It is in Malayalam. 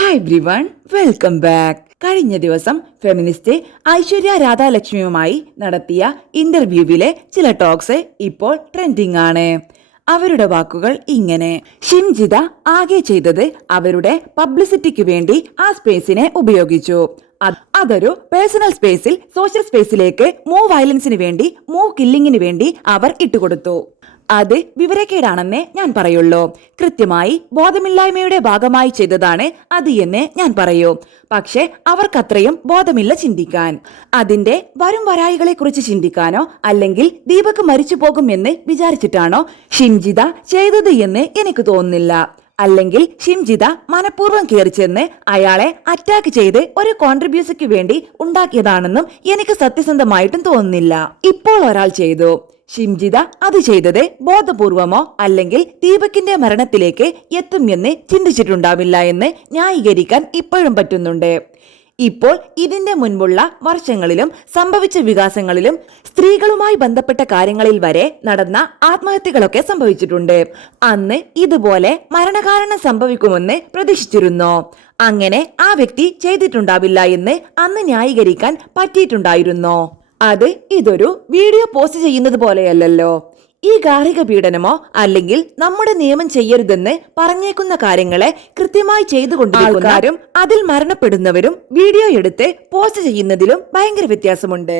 Hi everyone, welcome back. കഴിഞ്ഞ ദിവസം ഫെമിനിസ്റ്റ് ഐശ്വര്യ രാധാലക്ഷ്മിയുമായി നടത്തിയ ഇന്റർവ്യൂവിലെ ചില ടോക്സ് ഇപ്പോൾ ട്രെൻഡിങ് ആണ്. അവരുടെ വാക്കുകൾ ഇങ്ങനെ: ഷിംജിത ആകെ ചെയ്തത് അവരുടെ പബ്ലിസിറ്റിക്ക് വേണ്ടി ആ സ്പേസിനെ ഉപയോഗിച്ചു. അതൊരു പേഴ്സണൽ സ്പേസിൽ സോഷ്യൽ സ്പേസിലേക്ക് മൂവ് വയലൻസിന് വേണ്ടി, മൂവ് കില്ലിങ്ങിന് വേണ്ടി അവർ ഇട്ടുകൊടുത്തു. അത് വിവരക്കേടാണെന്നേ ഞാൻ പറയുള്ളൂ. കൃത്യമായി ബോധമില്ലായ്മയുടെ ഭാഗമായി ചെയ്തതാണ് അത് എന്ന് ഞാൻ പറയൂ. പക്ഷെ അവർക്കത്രയും ബോധമില്ല ചിന്തിക്കാൻ. അതിന്റെ വരും വരായികളെ കുറിച്ച് ചിന്തിക്കാനോ അല്ലെങ്കിൽ ദീപക് മരിച്ചു പോകും എന്ന് വിചാരിച്ചിട്ടാണോ ഷിംജിത ചെയ്തത് എന്ന് എനിക്ക് തോന്നുന്നില്ല. അല്ലെങ്കിൽ ഷിംജിത മനഃപൂർവ്വം കയറിച്ചെന്ന് അയാളെ അറ്റാക്ക് ചെയ്ത് ഒരു കോൺട്രിബ്യൂഷയ്ക്ക് വേണ്ടി ഉണ്ടാക്കിയതാണെന്നും എനിക്ക് സത്യസന്ധമായിട്ടും തോന്നുന്നില്ല. ഇപ്പോൾ ഒരാൾ ചെയ്തു. ഷിംജിത അത് ചെയ്തത് ബോധപൂർവമോ അല്ലെങ്കിൽ ദീപകിന്റെ മരണത്തിലേക്ക് എത്തും എന്ന് ചിന്തിച്ചിട്ടുണ്ടാവില്ല എന്ന് ന്യായീകരിക്കാൻ ഇപ്പോഴും പറ്റുന്നുണ്ട്. ഇപ്പോൾ ഇതിന്റെ മുൻപുള്ള വർഷങ്ങളിലും സംഭവിച്ച വികാസങ്ങളിലും സ്ത്രീകളുമായി ബന്ധപ്പെട്ട കാര്യങ്ങളിൽ വരെ നടന്ന ആത്മഹത്യകളൊക്കെ സംഭവിച്ചിട്ടുണ്ട്. അന്ന് ഇതുപോലെ മരണകാരണം സംഭവിക്കുമെന്ന് പ്രതീക്ഷിച്ചിരുന്നോ? അങ്ങനെ ആ വ്യക്തി ചെയ്തിട്ടുണ്ടാവില്ല എന്ന് അന്ന് ന്യായീകരിക്കാൻ പറ്റിയിട്ടുണ്ടായിരുന്നോ? അത് ഇതൊരു വീഡിയോ പോസ്റ്റ് ചെയ്യുന്നത് പോലെയല്ലല്ലോ. ഈ ഗാർഹിക പീഡനമോ അല്ലെങ്കിൽ നമ്മുടെ നിയമം ചെയ്യരുതെന്ന് പറഞ്ഞേക്കുന്ന കാര്യങ്ങളെ കൃത്യമായി ചെയ്തുകൊണ്ടിരിക്കുന്നവരും അതിൽ മരണപ്പെടുന്നവരും വീഡിയോ എടുത്ത് പോസ്റ്റ് ചെയ്യുന്നതിലും ഭയങ്കര വ്യത്യാസമുണ്ട്.